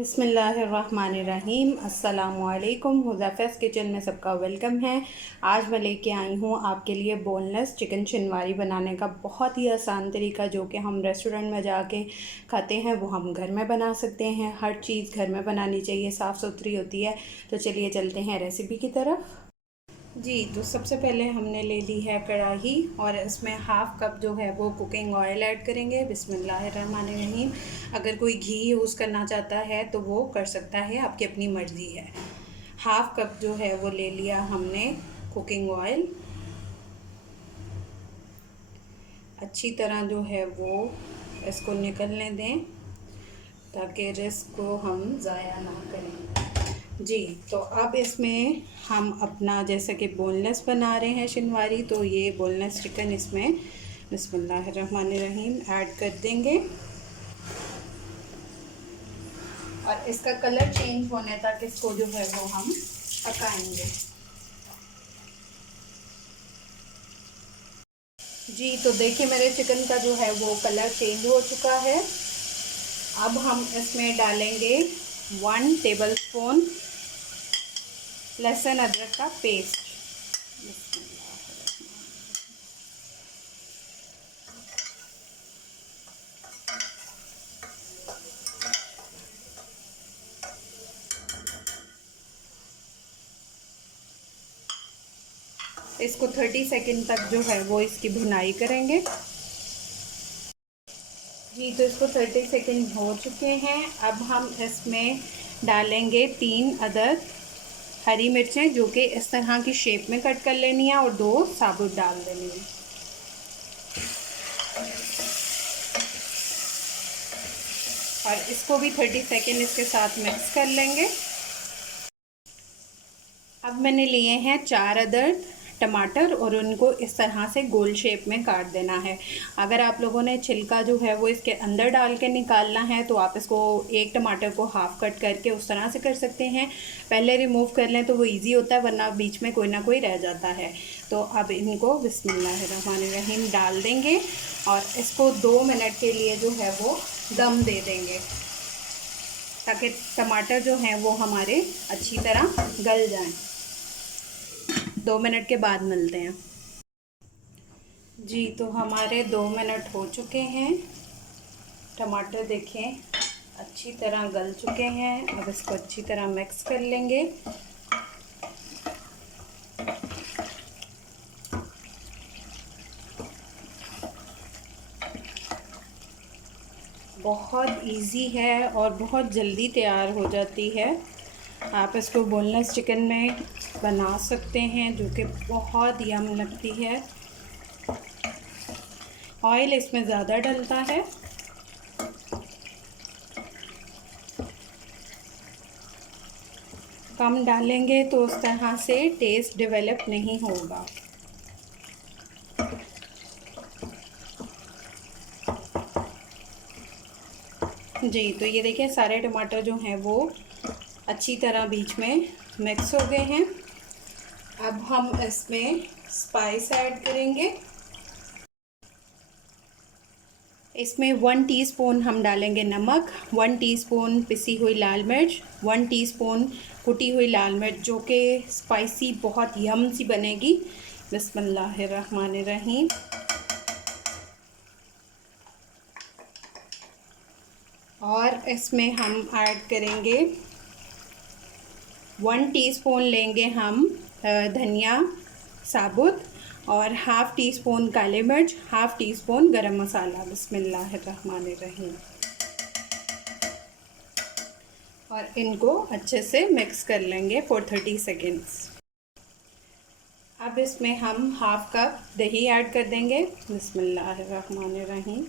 बिस्मिल्लाहिर्रहमानिर्रहीम। अस्सलामुअलैकुम। हुज़ैफ़ा's किचन में सबका वेलकम है। आज मैं लेके आई हूँ आपके लिए बोनलेस चिकन चिनवारी बनाने का बहुत ही आसान तरीका, जो कि हम रेस्टोरेंट में जाके खाते हैं वो हम घर में बना सकते हैं। हर चीज़ घर में बनानी चाहिए, साफ़ सुथरी होती है। तो चलिए चलते हैं रेसिपी की तरफ। जी, तो सबसे पहले हमने ले ली है कढ़ाई और इसमें हाफ़ कप जो है वो कुकिंग ऑयल ऐड करेंगे। बिस्मिल्लाहिर्रहमानिर्रहीम। अगर कोई घी यूज़ करना चाहता है तो वो कर सकता है, आपकी अपनी मर्ज़ी है। हाफ़ कप जो है वो ले लिया हमने कुकिंग ऑयल। अच्छी तरह जो है वो इसको निकलने दें ताकि रिस्क को हम ज़ाया ना करें। जी, तो अब इसमें हम अपना जैसे कि बोनलेस बना रहे हैं चिनवारी, तो ये बोनलेस चिकन इसमें बिस्मिल्लाहिर्रहमानिर्रहीम ऐड कर देंगे और इसका कलर चेंज होने तक इसको जो है वो हम पकाएंगे। जी, तो देखिए मेरे चिकन का जो है वो कलर चेंज हो चुका है। अब हम इसमें डालेंगे 1 टेबलस्पून लहसुन अदरक का पेस्ट। इसको 30 सेकंड तक जो है वो इसकी भुनाई करेंगे। जी, तो इसको 30 सेकंड हो चुके हैं। अब हम इसमें डालेंगे 3 अदद हरी मिर्चें, जो कि इस तरह की शेप में कट कर लेनी है, और 2 साबुत डाल देनी है। और इसको भी 30 सेकंड इसके साथ मिक्स कर लेंगे। अब मैंने लिए हैं 4 अदद टमाटर और उनको इस तरह से गोल शेप में काट देना है। अगर आप लोगों ने छिलका जो है वो इसके अंदर डाल के निकालना है तो आप इसको एक टमाटर को हाफ़ कट करके उस तरह से कर सकते हैं। पहले रिमूव कर लें तो वो इजी होता है, वरना बीच में कोई ना कोई रह जाता है। तो अब इनको बिस्मिल्लाहिर्रहमानिर्रहीम डाल देंगे और इसको 2 मिनट के लिए जो है वो दम दे देंगे, ताकि टमाटर जो हैं वो हमारे अच्छी तरह गल जाएं। 2 मिनट के बाद मिलते हैं। जी, तो हमारे 2 मिनट हो चुके हैं। टमाटर देखें अच्छी तरह गल चुके हैं। अब इसको अच्छी तरह मिक्स कर लेंगे। बहुत इजी है और बहुत जल्दी तैयार हो जाती है। आप इसको बोनलेस चिकन में बना सकते हैं, जो कि बहुत यम लगती है। ऑयल इसमें ज़्यादा डलता है। कम डालेंगे तो उस तरह से टेस्ट डेवलप नहीं होगा। जी, तो ये देखिए सारे टमाटर जो हैं वो अच्छी तरह बीच में मिक्स हो गए हैं। अब हम इसमें स्पाइस ऐड करेंगे। इसमें 1 टीस्पून हम डालेंगे नमक, 1 टीस्पून पिसी हुई लाल मिर्च, 1 टीस्पून कुटी हुई लाल मिर्च, जो कि स्पाइसी बहुत यम सी बनेगी। बिस्मिल्लाहिर्रहमानिर्रहीम। और इसमें हम ऐड करेंगे 1 टीस्पून लेंगे हम धनिया साबुत, और हाफ़ टी स्पून काली मिर्च, हाफ़ टी स्पून गरम मसाला। बिस्मिल्लाहिर्रहमानिर्रहीम। और इनको अच्छे से मिक्स कर लेंगे फॉर 30 सेकेंड्स। अब इसमें हम हाफ़ कप दही ऐड कर देंगे। बिस्मिल्लाहिर्रहमानिर्रहीम।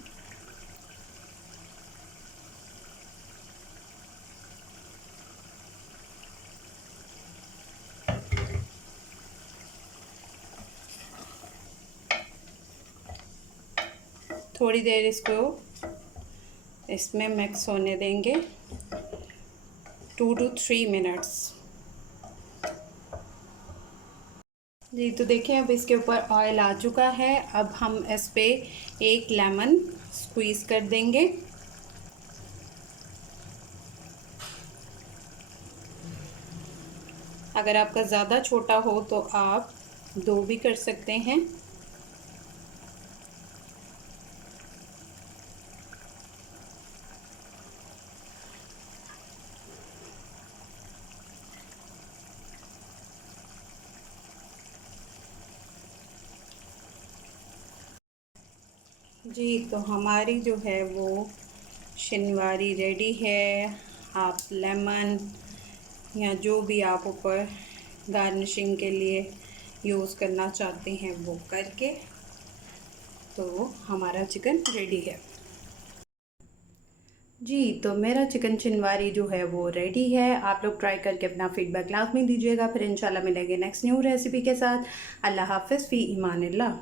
थोड़ी देर इसको इसमें मिक्स होने देंगे, 2 to 3 मिनट्स। जी, तो देखिए अब इसके ऊपर ऑयल आ चुका है। अब हम इस पे 1 लेमन स्क्वीज़ कर देंगे। अगर आपका ज़्यादा छोटा हो तो आप 2 भी कर सकते हैं। जी, तो हमारी जो है वो शिनवारी रेडी है। आप लेमन या जो भी आप ऊपर गार्निशिंग के लिए यूज़ करना चाहते हैं वो करके, तो हमारा चिकन रेडी है। जी, तो मेरा चिकन चिनवारी जो है वो रेडी है। आप लोग ट्राई करके अपना फीडबैक लाज़मी दीजिएगा। फिर इंशाल्लाह मिलेंगे नेक्स्ट न्यू रेसिपी के साथ। अल्लाह हाफ़िज़ फ़ी ईमानिल्लाह।